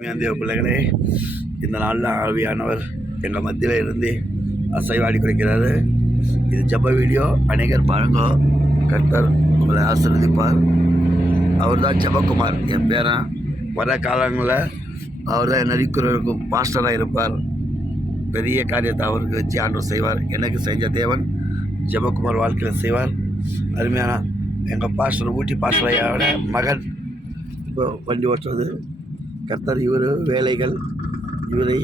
தேவ பிள்ளைகளே, இந்த நாளில் ஆவியானவர் எங்கள் மத்தியில் இருந்து அசைவாடி குறைக்கிறாரு. இது ஜெப வீடியோ. அநேகர் பாருங்க. கர்த்தர் உங்களை ஆசீர்வதிப்பார். அவர் தான் ஜெபக்குமார், என் பேரன். வர காலங்களில் அவர் தான் நரிக்குறவருக்கும் பாஸ்டராக இருப்பார். பெரிய காரியத்தை அவருக்கு வச்சு ஆண்டவர் செய்வார். எனக்கு செஞ்ச தேவன் ஜெபக்குமார் வாழ்க்கையில் செய்வார். அருமையான எங்கள் பாஸ்டர் ஊட்டி பாஸ்டரையோட மகன் இப்போ வண்டி ஓட்டுறது. கர்த்தர் இவர் வேலைகள் இவரை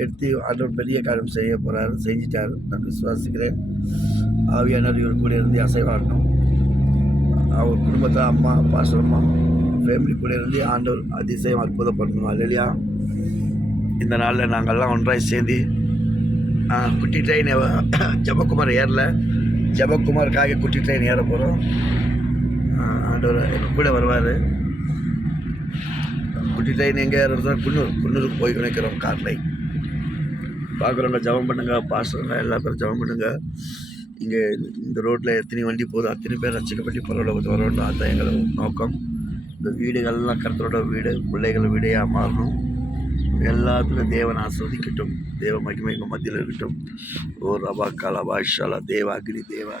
எடுத்து ஆண்டவர் பெரிய காரியம் செய்ய போகிறார், செஞ்சிட்டார். நான் விசுவாசிக்கிறேன். ஆவியானவர் இவர் கூட இருந்து அசைவாடணும். அவர் குடும்பத்தை அம்மா பாஸ்டர் அம்மா ஃபேமிலி கூட இருந்து ஆண்டவர் அதிசயம் அற்புதம் பண்ணணும். அல்லையா? இந்த நாளில் நாங்கள்லாம் ஒன்றாய் சேர்ந்து குட்டி ட்ரெயின் ஜெபக்குமார் ஏறல, ஜெபக்குமாருக்காக குட்டி ட்ரெயின் ஏற போகிறோம். ஆண்டவர் எங்கள் கூட வருவார். குட்டி ட்ரெயின் எங்கே ஏறுறதா? குன்னூருக்கு போய் நினைக்கிறோம். கார்லை பார்க்குறவங்க ஜெபம் பண்ணுங்கள். பாஸ்டருங்க எல்லா பேரும் ஜெபம் பண்ணுங்கள். இங்கே இந்த ரோட்டில் எத்தனை வண்டி போதும் அத்தனை பேர் ரசிக்கப்பட்டு பரவலோகத்து வரணும். அதுதான் எங்களை நோக்கம். இந்த வீடுகள்லாம் கர்த்தரோட வீடு, பிள்ளைகள் வீடையாக மாறணும். எல்லாத்துக்கும் தேவன் ஆஸ்வதிக்கட்டும். தேவ மகிமை எங்கள் மத்தியில் இருக்கட்டும். ஓ ரபா கலபா ஷலா தேவாகிரி தேவா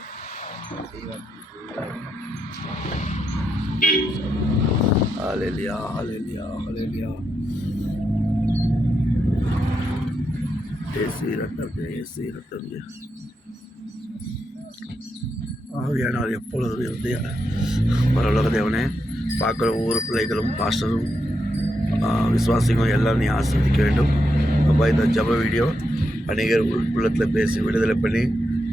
ஹல்லேலூயா ஹல்லேலூயா ஹல்லேலூயா. ஏசி ரட்டம் ஆவியானவர் எப்பொழுது இருந்து பரலோக தேவனே, பார்க்குற ஒவ்வொரு பிள்ளைகளும் பாஸ்டரும் விசுவாசிகளும் எல்லாம் நீ ஆசீர்வதிக்க வேண்டும். அப்போ இந்த ஜெப வீடியோ அநேகர் உள்ளத்தில் பேசி விடுதலை பண்ணி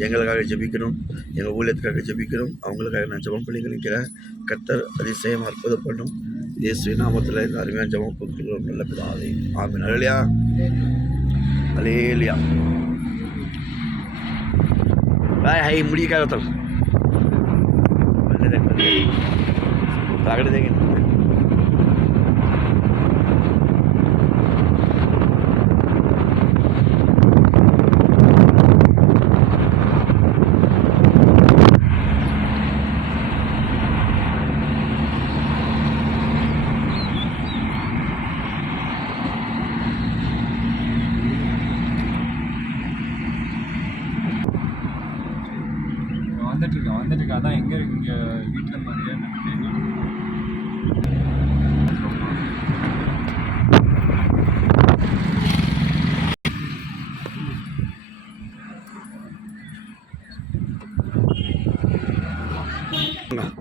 எங்களுக்காக ஜெபிக்கணும், எங்கள் ஊழியத்துக்காக ஜெபிக்கணும். அவங்களுக்காக நான் ஜெபம் பண்ணி நிற்கிறேன். கர்த்தர் அதிசயம் அற்புதம் பண்ணும். இயேசுவின் நாமத்தில் இந்த அருமையான ஜெபம் கொடுக்கிறோம். நல்ல பிதாவே, ஆமென். அல்லேலூயா அல்லேலூயா. ஹை முடிக்காக தல் தாகடே வந்துட்டு அதான் எங்கே இருக்கு இங்கே வீட்டில் மாதிரியே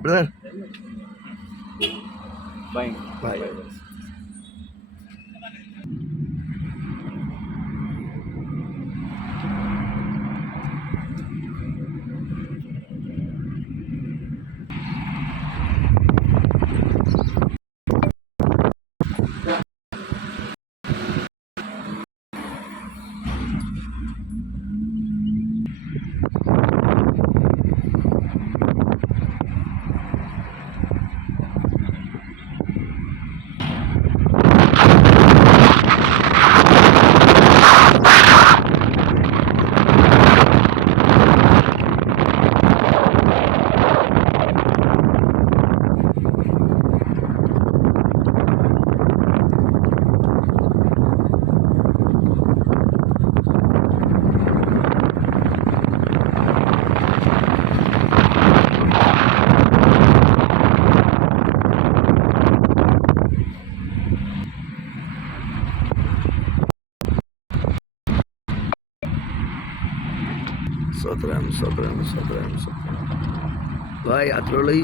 brother bye bye. Sotram. Vai, atrolei.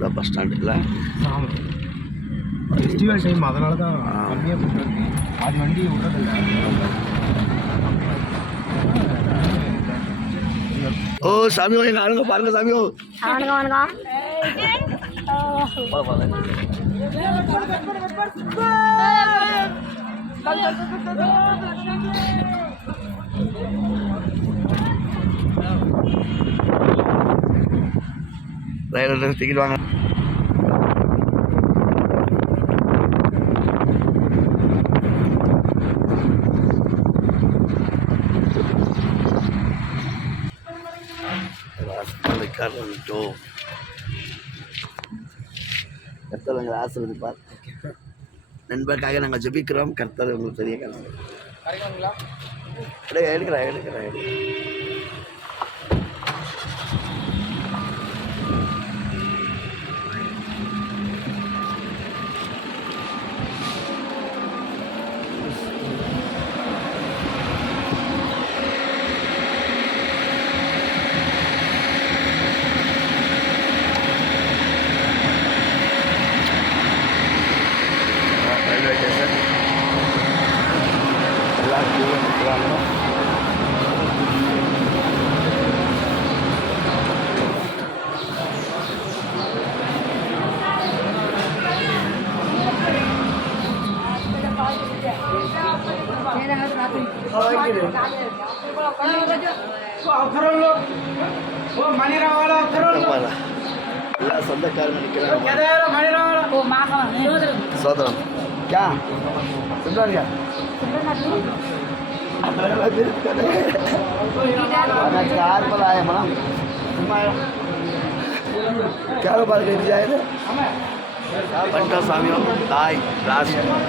The bus stand இல்ல. ஃபெஸ்டிவல் டைம் அதனால தான் கம்மியாக போட்டுருக்கு. அது வண்டி விடுறதில்ல. ஓ சாமியோ, எங்க ஆளுங்க பாருங்க சாமியோ. வணக்கம். ரயில்வே டிக்கெட் வாங்க. டொரண்டோ. கர்த்தர் எங்களை ஆசீர்வதிப்பார். நண்பருக்காக நாங்கள் ஜெபிக்கிறோம். கர்த்தர் உங்களுக்கு பெரிய காரணம் எடுக்கிறேன். ரயில்வே ஸ்டேஷன் எல்லாம் கியூவில் நிற்கிறாங்க. எல்லா சொந்தக்காரங்க நிற்கிறாங்க. சோதரம் क्या सुन क्या कार पर आए मैडम क्या बात कर जाए पंटा स्वामी दाई राष्ट्र